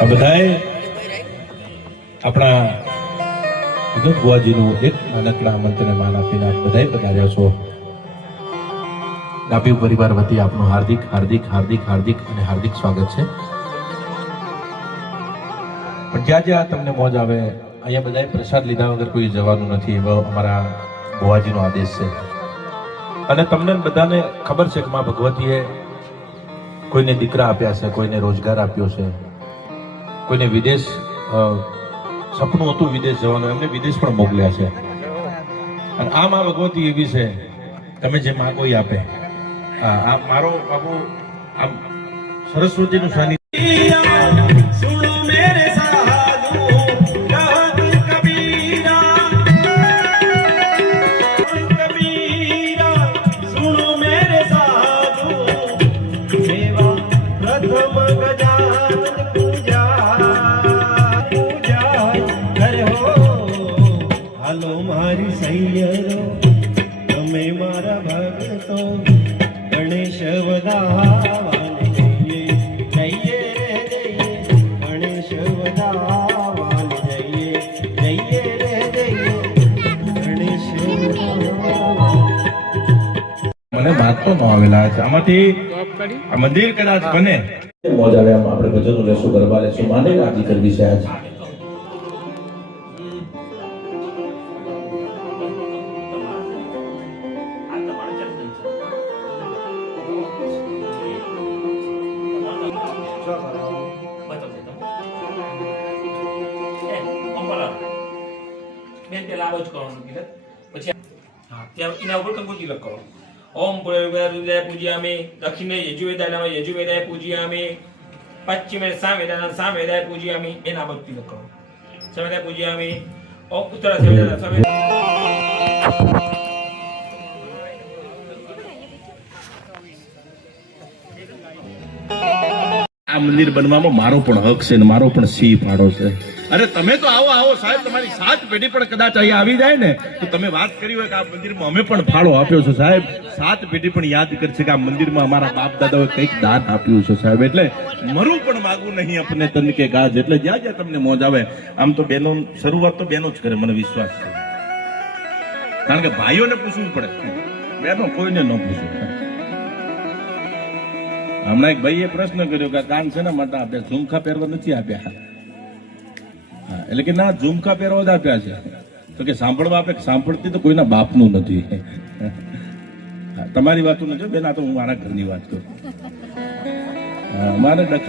આ બધાએ આપણા વિનોદ બુઆજીનું એક નાનકડા આમંત્રણને માન આપીને આપ બધાએ પધાર્યા છો. ડાભી પરિવાર વતી આપનું હાર્દિક હાર્દિક હાર્દિક હાર્દિક અને હાર્દિક સ્વાગત છે. પણ જ્યાં જ્યાં તમને મોજ આવે અહીંયા બધાએ પ્રસાદ લીધા વગર કોઈ જવાનું નથી, એવો અમારા બુઆજીનો આદેશ છે. અને તમને બધાને ખબર છે કે માં ભગવતીએ કોઈને દીકરા આપ્યા છે, કોઈને રોજગાર આપ્યો છે, કોઈને વિદેશ સપનું હતું વિદેશ જવાનું, એમને વિદેશ પણ મોકલ્યા છે. અને આ માં ભગવતી એવી છે, તમે જે માગો એ આપે. આ મારો બાબુ આમ સરસ્વતીનું સાનિધ્ય. તમે મારા ભક્તો ગણેશ વધાવાને જઈએ જઈએ જઈએ ગણેશ વધાવાને જઈએ જઈએ જઈએ ગણેશ. મને વાત તો ન આવેલા છે આમાંથી આ મંદિર કદાચ બને મોજ આવે આમ આપણે ભજનો લેશું, ગરબા લેશું, માને રાજી કરવી છે આજ. બેન પેલા આવો જ કરવાનું કીધું, પછી હા ત્યાં એના ઉપર કંકુતિ લખો. ઓમ પૂર્વવેદાય પૂજ્યામિ, દક્ષિણે યજુર્વેદાય યજુર્વેદાય પૂજ્યામિ, પશ્ચિમે સામવેદાય સામવેદાય પૂજ્યામિ. એના ભક્તિ લખો. સામવેદાય પૂજ્યામિ, ઓમ ઉત્તર સામવેદાય. આ મંદિર બનવામાં મારો પણ હક છે ને મારો પણ સિંહ ફાળો છે. અરે તમે તો આવો આવો સાહેબ, તમારી 7 પેઢી પણ કદાચ અહીંયા આવી જાય ને તો તમે વાત કરી હોય કે આ મંદિરમાં અમે પણ ફાળો આપ્યો છે સાહેબ. 7 પેઢી પણ યાદ કરશે કે આ મંદિરમાં અમારા બાપ દાદાઓએ કંઈક દાન આપ્યું છે સાહેબ. એટલે મરું પણ માગું નહીં અપને તન કે ગાજ. એટલે જ્યાં જ્યાં તમને મોજ આવે, આમ તો બેનો શરૂઆત તો બેનો જ કરે, મને વિશ્વાસ છે. કારણ કે ભાઈઓને પૂછવું પડે, બેનો કોઈને ન પૂછવું. હમણાં એક ભાઈએ પ્રશ્ન કર્યો કે કાન છે ને માટે આપ્યા, ઝુમખા પહેરવા નથી આપ્યા. એટલે કે ના, ઝુમખા પહેરવા જ આપ્યા છે. તો કે સાંભળવા આપે, સાંભળતી તો કોઈના બાપનું નથી. તમારી વાતો નથી બેન, આ તો હું મારા ઘરની વાત કરું. મારે